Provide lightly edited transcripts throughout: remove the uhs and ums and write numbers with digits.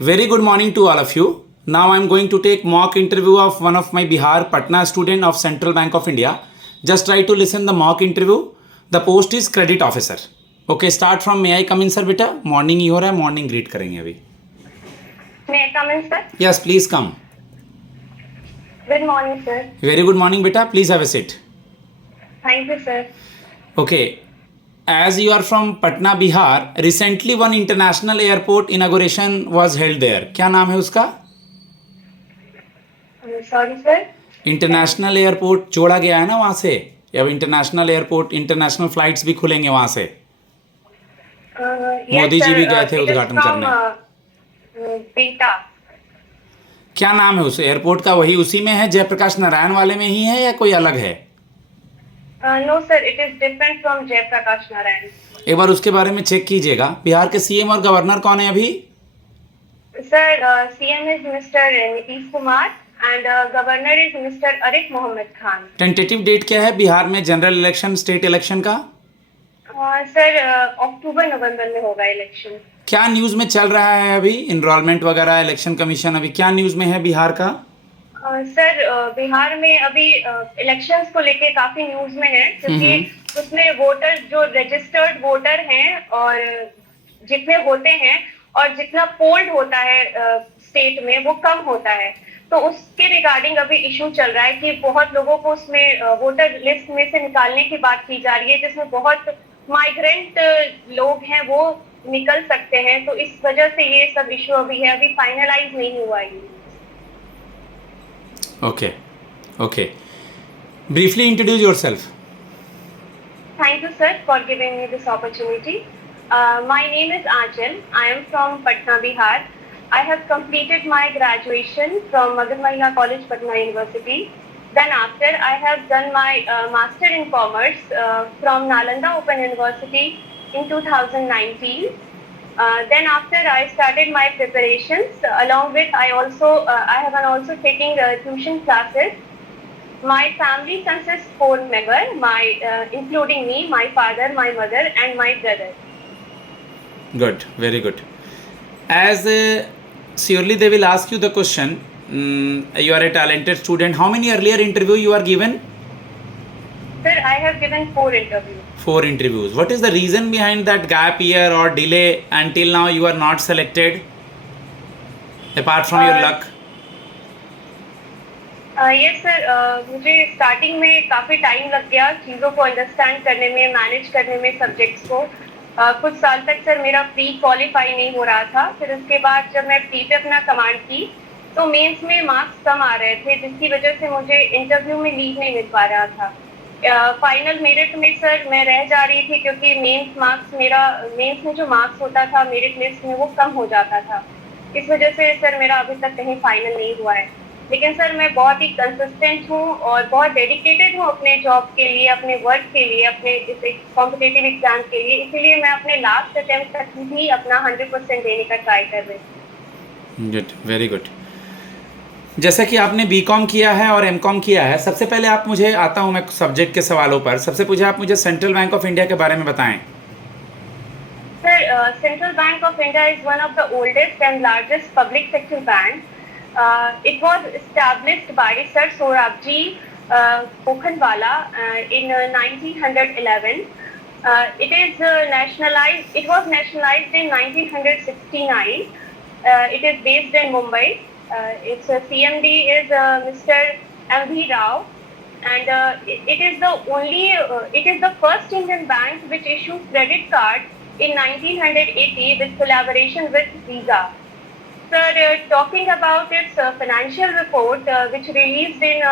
Very good morning to all of you. Now I am going to take mock interview of one of my Bihar Patna student of Central Bank of India. Just try to listen the mock interview. The post is credit officer. Okay, start from may I come in sir बेटा? Morning ही हो रहा है, morning greet करेंगे अभी. May I come in, sir? Yes, please come. Good morning, sir. Very good morning बेटा. Please have a seat. Thank you, sir. Okay. As you are from Patna, Bihar, recently one international airport inauguration was held there. क्या नाम है उसका? Sorry, sir. International airport जोड़ा गया है ना वहाँ से. अब इंटरनेशनल एयरपोर्ट, इंटरनेशनल फ्लाइट्स भी खुलेंगे वहाँ से. Yes, Modi ji sir. भी गए थे It is उद्घाटन from करने. Beta. क्या नाम है उस एयरपोर्ट का? वही उसी में है, जयप्रकाश नारायण वाले में ही है या कोई अलग है? No, sir. It is different from Jayaprakash Narayan. एक बार उसके बारे में चेक कीजिएगा. बिहार के सीएम और गवर्नर कौन है अभी? Sir, CM is Mr. Nitish Kumar and Governor is Mr. Arif Mohammed Khan. Tentative date क्या है बिहार में जनरल इलेक्शन, स्टेट इलेक्शन का? Sir, अक्टूबर-नवंबर में होगा इलेक्शन. क्या न्यूज़ में चल रहा है अभी? इनरोलमेंट वगैरह, इलेक्शन कमीशन अभी क्या न्यूज़ में है बिहार का? सर, बिहार में अभी इलेक्शंस को लेके काफी न्यूज में है क्योंकि उसमें वोटर जो रजिस्टर्ड वोटर हैं और जितने होते हैं और जितना पोल्ड होता है स्टेट में वो कम होता है. तो उसके रिगार्डिंग अभी इशू चल रहा है कि बहुत लोगों को उसमें वोटर लिस्ट में से निकालने की बात की जा रही है जिसमें बहुत माइग्रेंट लोग हैं वो निकल सकते हैं. तो इस वजह से ये सब इशू अभी है, अभी फाइनलाइज नहीं हुआ है. Okay. Okay. Briefly introduce yourself. Thank you, sir, for giving me this opportunity. My name is Aanchal. I am from Patna, Bihar. I have completed my graduation from Magar Mahila College, Patna University. Then after, I have done my Master in Commerce from Nalanda Open University in 2019. Then after I started my preparations along with I have also taking tuition classes. My family consists 4 members, including me, my father, my mother, and my brother. Good, very good. As surely they will ask you the question. You are a talented student. How many earlier interview you are given? Sir, I have given 4 interviews. 4 interviews. What is the reason behind that gap year or delay until now you are not selected? Apart from your luck. Yes sir, मुझे starting में काफ़ी time लग गया चीज़ों को understand करने में, manage करने में सब्जेक्ट्स को. कुछ साल तक सर मेरा प्री क्वालिफाई नहीं हो रहा था. फिर उसके बाद जब मैं प्री पे अपना कमांड की तो मेंस में मार्क्स कम आ रहे थे जिसकी वजह से मुझे इंटरव्यू में लीड नहीं मिल पा रहा था. फाइनल मेरिट में सर मैं रह जा रही थी क्योंकि मेंस में जो मार्क्स होता था मेरिट लिस्ट में वो कम हो जाता था. इस वजह से सर मेरा अभी तक कहीं फाइनल नहीं हुआ है. लेकिन सर मैं बहुत ही कंसिस्टेंट हूँ और बहुत डेडिकेटेड हूँ अपने जॉब के लिए, अपने वर्क के लिए, अपने इस कॉम्पिटिटिव एग्जाम के लिए. इसीलिए मैं अपने लास्ट अटेम्प्ट तक भी अपना 100% देने का ट्राई कर रही हूँ. Good, very good. जैसा कि आपने बीकॉम किया है और एमकॉम किया है, सबसे पहले आप मुझे आता हूँ मैं सब्जेक्ट के सवालों पर. सबसे पहले आप मुझे सेंट्रल बैंक ऑफ इंडिया के बारे में बताएं. Sir, central bank of India is one of the oldest and largest public sector bank. It was established by Sir Sorabji Pokhanwala in 1911. It was nationalized in 1969. It is based in Mumbai. Its CMD is Mr. M.V. Rao, and it is the first Indian bank which issued credit card in 1980 with collaboration with Visa. Sir, talking about its financial report, which released in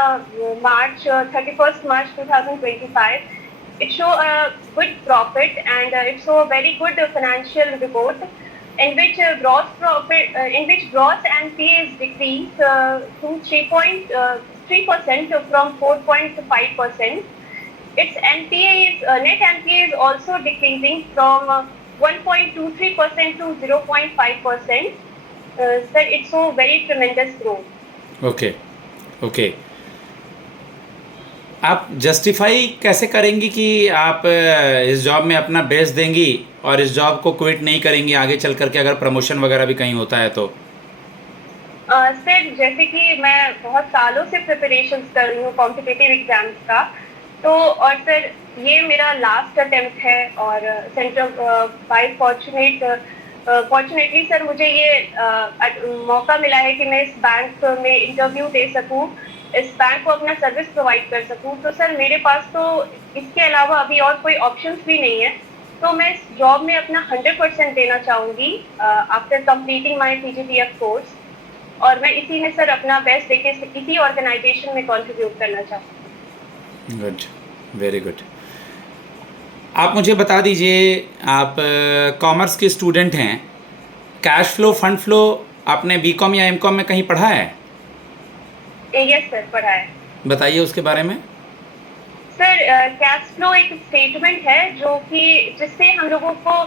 March 2025, it show a good profit and it show a very good financial report in which gross NPA is decreased to 3.3% from 4.5%. Its net NPA is also decreasing from 1.23% to 0.5%. Sir, it's so very tremendous growth. Okay. आप justify कैसे करेंगी कि आप इस job में अपना best देंगी और इस जॉब को क्विट नहीं करेंगी आगे चल करके अगर प्रमोशन वगैरह भी कहीं होता है तो? सर जैसे कि मैं बहुत सालों से प्रिपरेशंस कर रही हूँ कॉम्पिटिटिव एग्जाम्स का, तो और सर ये मेरा लास्ट अटेम्प्ट है और सेंट्रल बाय फॉर्चुनेटली सर मुझे ये मौका मिला है कि मैं इस बैंक में इंटरव्यू दे सकूँ, इस बैंक को अपना सर्विस प्रोवाइड कर सकूँ। तो सर मेरे पास तो इसके अलावा अभी और कोई ऑप्शंस भी नहीं है, तो मैं इस जॉब में अपना 100% देना चाहूँगी आफ्टर कंप्लीटिंग माय पीजीडीएफ कोर्स, और मैं इसी में सर अपना बेस्ट देके इसी ऑर्गेनाइजेशन में कंट्रीब्यूट करना चाहूँ। Good, very good. आप मुझे बता दीजिए, आप कॉमर्स के स्टूडेंट हैं, कैश फ्लो फंड फ्लो आपने बीकॉम या एमकॉम में कहीं पढ़ा है? यस सर, पढ़ा है। बताइए उसके बारे में। सर कैश फ्लो एक स्टेटमेंट है जो कि जिससे हम लोगों को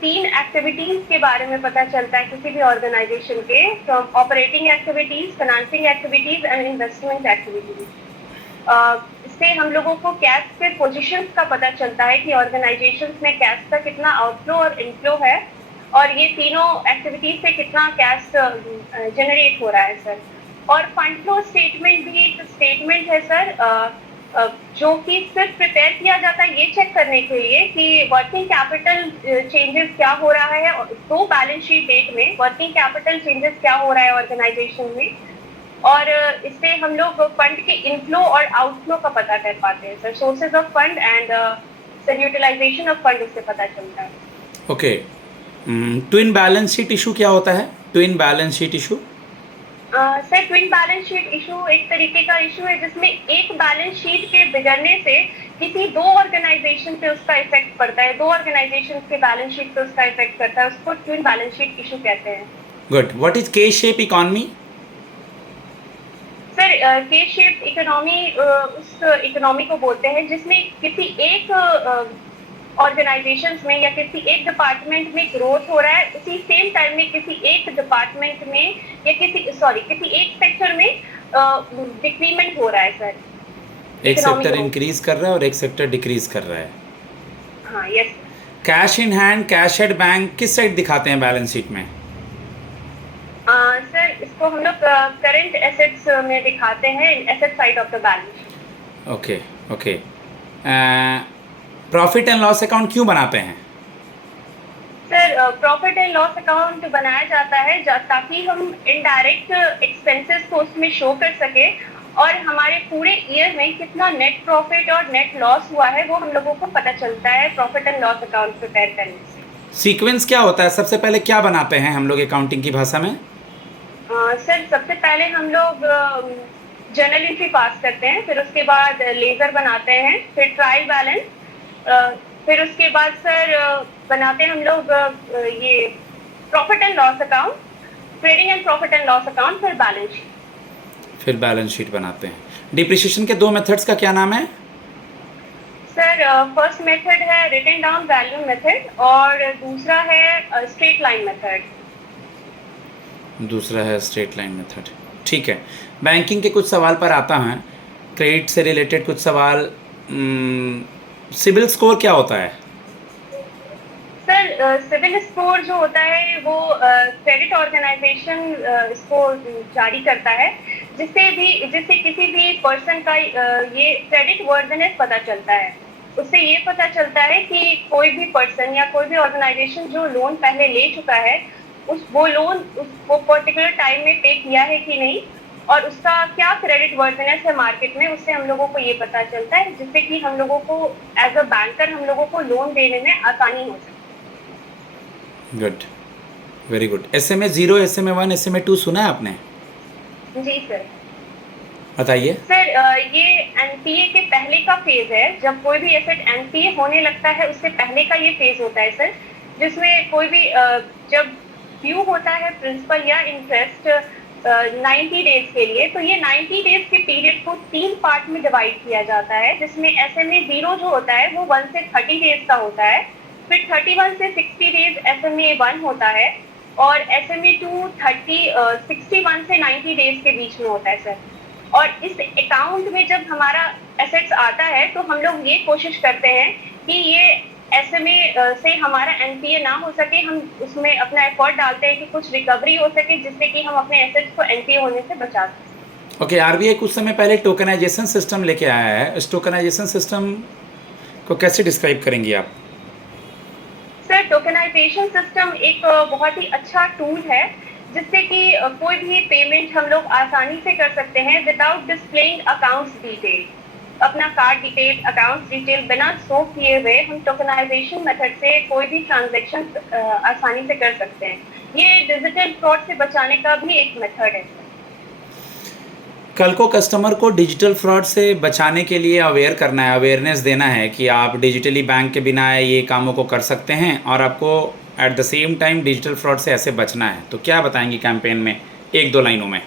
तीन एक्टिविटीज के बारे में पता चलता है किसी भी ऑर्गेनाइजेशन के, from operating activities, financing activities and investment activities. इससे हम लोगों को कैश के पोजीशंस का पता चलता है कि ऑर्गेनाइजेशंस में कैश का कितना आउटफ्लो और इनफ्लो है, और ये तीनों एक्टिविटीज से कितना कैश जनरेट हो रहा है सर। और फंड फ्लो स्टेटमेंट भी एक स्टेटमेंट है सर, जो कि सिर्फ प्रिपेयर किया जाता है ये चेक करने के लिए कि वर्किंग कैपिटल चेंजेस क्या हो रहा है, तो बैलेंस शीट डेट में वर्किंग कैपिटल चेंजेस क्या हो रहा है ऑर्गेनाइजेशन में, और इससे हम लोग फंड के इनफ्लो और आउटफ्लो का पता कर पाते हैं sir, sources of fund and sir utilization of fund इससे पता चलता है। Okay, twin balance sheet issue क्या होता है? Twin balance sheet issue sir twin balance sheet issue एक तरीके का इशू है जिसमें एक बैलेंस शीट के बिगड़ने से किसी दो ऑर्गेनाइजेशन पे उसका इफेक्ट पड़ता है, दो ऑर्गेनाइजेशन के बैलेंस शीट पे उसका इफेक्ट करता है, उसको ट्विन बैलेंस शीट इशू कहते हैं। गुड। व्हाट इज के शेप इकोनॉमी? सर के शेप इकोनॉमी उस इकोनॉमी को बोलते हैं जिसमें किसी एक ऑर्गेनाइजेशंस में या किसी एक डिपार्टमेंट में ग्रोथ हो रहा है, उसी सेम टाइम में किसी एक डिपार्टमेंट में या किसी एक सेक्टर में डिक्रीमेंट हो रहा है सर। एक सेक्टर इंक्रीज कर रहा है और एक सेक्टर डिक्रीज कर रहा है। हाँ, yes. Cash in hand, cash at bank किस साइड दिखाते हैं बैलेंस शीट में? सर इसको हम लोग करंट एसेट्स में दिखाते हैं, asset side of the balance sheet. Okay okay. Profit and loss account क्यों बनाते हैं? Sir profit and loss account बनाया जाता है ताकि हम इनडायरेक्ट एक्सपेंसेस को उसमें शो कर सके, और हमारे पूरे ईयर में कितना नेट प्रॉफिट और नेट लॉस हुआ है वो हम लोगों को पता चलता है profit and loss account prepare करने से। सीक्वेंस क्या होता है? सबसे पहले क्या बनाते हैं हम लोग अकाउंटिंग की भाषा में? सर सबसे पहले हम लोग जर्नल एंट्री पास करते हैं, फिर उसके बाद लेजर बनाते हैं, फिर ट्रायल बैलेंस, फिर उसके बाद सर बनाते हैं हम लोग ये profit and loss account, trading and profit and loss account, फिर बैलेंस शीट। फिर बैलेंस शीट बनाते हैं। डिप्रिसिएशन के दो मेथड्स का क्या नाम है? सर फर्स्ट मेथड है रिटन डाउन वैल्यू मेथड और दूसरा है स्ट्रेट लाइन मेथड। दूसरा है स्ट्रेट लाइन मेथड। ठीक है। बैंकिंग के कुछ सवाल पर आता है, क्रेडिट से रिलेटेड कुछ सवाल। सिबिल स्कोर क्या होता है? सर सिविल स्कोर जो होता है वो क्रेडिट ऑर्गेनाइजेशन इसको जारी करता है, जिससे किसी भी पर्सन का ये क्रेडिट वर्दनेस पता चलता है। उससे ये पता चलता है कि कोई भी पर्सन या कोई भी ऑर्गेनाइजेशन जो लोन पहले ले चुका है वो लोन वो पर्टिकुलर टाइम में पे किया है कि नहीं, और उसका क्या क्रेडिट वर्दनेस है मार्केट में, उससे हम लोगों को ये पता चलता है, जिससे कि हम लोगों को एज अ बैंकर हम लोगों को लोन देने में आसानी हो सके। Good, very good. SMA 0, SMA 1, SMA 2 सुना है आपने? जी सर। बताइए। सर ये एनपीए के पहले का फेज है, जब कोई भी एसेट एनपीए होने लगता है उससे पहले का ये फेज होता है सर, जिसमें कोई भी जब ड्यू होता है प्रिंसिपल या इंटरेस्ट 90 डेज के लिए, तो ये 90 डेज के पीरियड को 3 पार्ट में डिवाइड किया जाता है, जिसमें SMA 0 जो होता है वो 1 से 30 डेज का होता है, फिर 31 से 60 डेज SMA 1 होता है, और SMA 2 61 से 90 डेज के बीच में होता है सर। और इस अकाउंट में जब हमारा एसेट्स आता है तो हम लोग ये कोशिश करते हैं कि ये ऐसे में से हमारा एनपीए ना हो सके, हम उसमें अपना एफर्ट डालते हैं कि कुछ रिकवरी हो सके जिससे कि हम अपने एसेट्स को एनपीए होने से बचा सकें। ओके, आरबीआई कुछ समय पहले टोकनाइजेशन सिस्टम लेके आया है। इस टोकनाइजेशन सिस्टम को कैसे डिस्क्राइब करेंगी आप? सर, टोकनाइजेशन सिस्टम एक बहुत ही अच्छा टूल है जिससे कि कोई भी पेमेंट हम लोग आसानी से कर सकते हैं विदाउट डिस्प्लेइंग अकाउंट्स डिटेल। अपना कार्ड डिटेल, अकाउंट्स डिटेल बिना शो किए हुए हम टोकनाइजेशन मेथड से कोई भी ट्रांजैक्शन आसानी से कर सकते हैं। ये डिजिटल फ्रॉड से बचाने का भी एक मेथड है। कल को कस्टमर को डिजिटल फ्रॉड से बचाने के लिए अवेयर करना है, अवेयरनेस देना है कि आप डिजिटली बैंक के बिना ये कामों को कर सकते हैं और आपको at the same time digital fraud से ऐसे बचना है। तो क्या बताएंगी कैंपेन में, एक दो लाइनों में?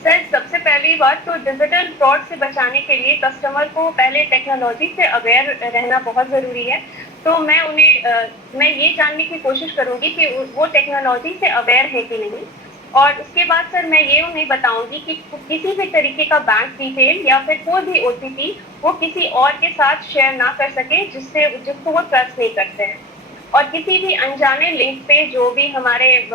सर, सबसे पहली बात तो डिजिटल फ्रॉड से बचाने के लिए कस्टमर को पहले टेक्नोलॉजी से अवेयर रहना बहुत ज़रूरी है। तो मैं ये जानने की कोशिश करूँगी कि वो टेक्नोलॉजी से अवेयर है कि नहीं। और उसके बाद सर मैं ये उन्हें बताऊँगी कि किसी भी तरीके का बैंक डिटेल या फिर कोई भी ओटीपी वो किसी और के साथ शेयर ना कर सके जिसको वो ट्रस्ट नहीं करते हैं। और किसी भी अनजाने लिंक पे जो भी हमारे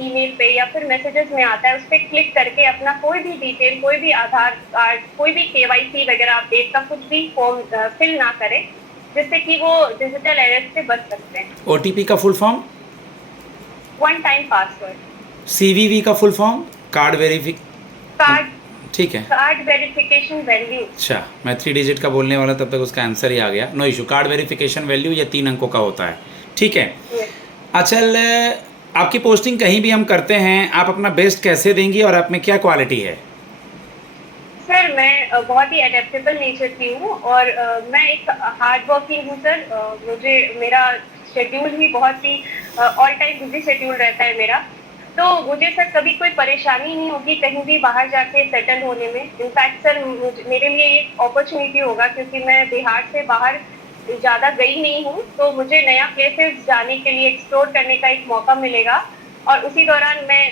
ईमेल पे या फिर मैसेजेस में आता है उस पर क्लिक करके अपना कोई भी डिटेल, कोई भी आधार कार्ड, कोई भी केवाईसी वगैरह अपडेट का कुछ भी फॉर्म फिल ना करें जिससे कि वो डिजिटल अरेस्ट से बच सकते हैं। ओटीपी का full form? One time password. CVV का फुल फॉर्म? कार्ड कार्ड ठीक है। Card verification value. अच्छा, मैं 3 डिजिट का बोलने वाला तब तक उसका आंसर ही आ गया। No issue, card verification value ये 3 अंकों का होता है। ठीक है। अचल, आपकी पोस्टिंग कहीं भी हम करते हैं, आप अपना बेस्ट कैसे देंगी और आप में क्या क्वालिटी है? सर, मैं बहुत ही एडेप्टेबल नेचर की हूँ और मैं एक हार्ड वर्किंग हूँ सर। मुझे मेरा शेड्यूल ही बहुत ही ऑल टाइम बिजी शेड्यूल रहता है मेरा। तो मुझे सर कभी कोई परेशानी नहीं होगी कहीं भी बाहर जाके सेटल होने में। इनफैक्ट सर मेरे लिए एक अपॉर्चुनिटी होगा क्योंकि मैं बिहार से बाहर ज़्यादा गई नहीं हूँ, तो मुझे नया प्लेसेस जाने के लिए एक्सप्लोर करने का एक मौका मिलेगा और उसी दौरान मैं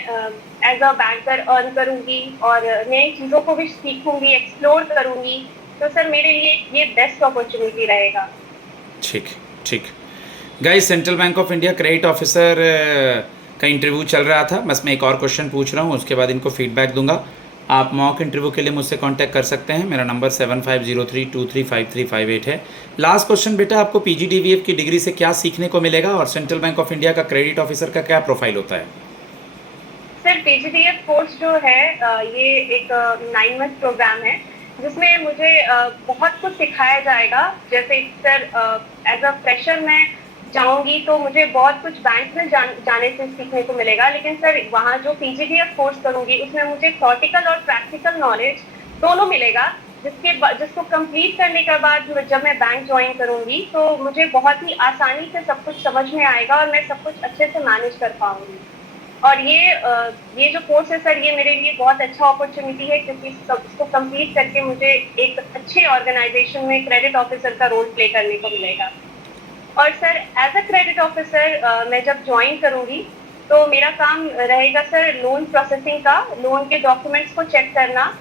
एज अ बैंकर अर्न करूँगी और नई चीज़ों को भी सीखूँगी, एक्सप्लोर करूँगी। तो सर मेरे लिए ये बेस्ट अपॉर्चुनिटी रहेगा। ठीक ठीक। Guys, central bank of India credit officer का इंटरव्यू चल रहा था। बस मैं एक और क्वेश्चन पूछ रहा हूँ, उसके बाद इनको फीडबैक दूंगा। आप मॉक इंटरव्यू के लिए मुझसे कांटेक्ट कर सकते हैं। मेरा नंबर 7503235358 है। लास्ट क्वेश्चन बेटा, आपको पीजीडीवीएफ की डिग्री से क्या सीखने को मिलेगा और सेंट्रल बैंक ऑफ इंडिया का क्रेडिट ऑफिसर का क्या प्रोफाइल होता है? सर, पीजीडीएफ कोर्स जो है ये एक 9 मंथ प्रोग्राम है जिसमें मुझे बहुत कुछ सिखाया जाएगा। जैसे सर एज अ फ्रेशर मैं जाऊंगी तो मुझे बहुत कुछ बैंक में जाने से सीखने को मिलेगा, लेकिन सर वहाँ जो पीजीडीएफ कोर्स करूंगी उसमें मुझे थ्योरेटिकल और प्रैक्टिकल नॉलेज दोनों मिलेगा जिसको कंप्लीट करने के बाद जब मैं बैंक ज्वाइन करूंगी तो मुझे बहुत ही आसानी से सब कुछ समझ में आएगा और मैं सब कुछ अच्छे से मैनेज कर पाऊंगी। और ये जो कोर्स है सर, ये मेरे लिए बहुत अच्छा अपॉर्चुनिटी है क्योंकि इसको कंप्लीट करके मुझे एक अच्छे ऑर्गेनाइजेशन में क्रेडिट ऑफिसर का रोल प्ले करने को मिलेगा। और sir as a credit officer मैं जब ज्वाइन करूंगी तो मेरा काम रहेगा सर लोन प्रोसेसिंग का, लोन के डॉक्यूमेंट्स को चेक करना।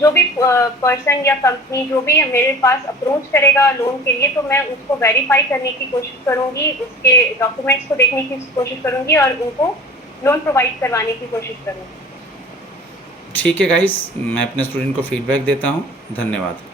जो भी पर्सन या कंपनी जो भी मेरे पास अप्रोच करेगा लोन के लिए तो मैं उसको वेरीफाई करने की कोशिश करूंगी, उसके डॉक्यूमेंट्स को देखने की कोशिश करूंगी और उनको लोन प्रोवाइड करवाने की कोशिश करूंगी। ठीक है गाइस, मैं अपने स्टूडेंट को फीडबैक देता हूँ। धन्यवाद।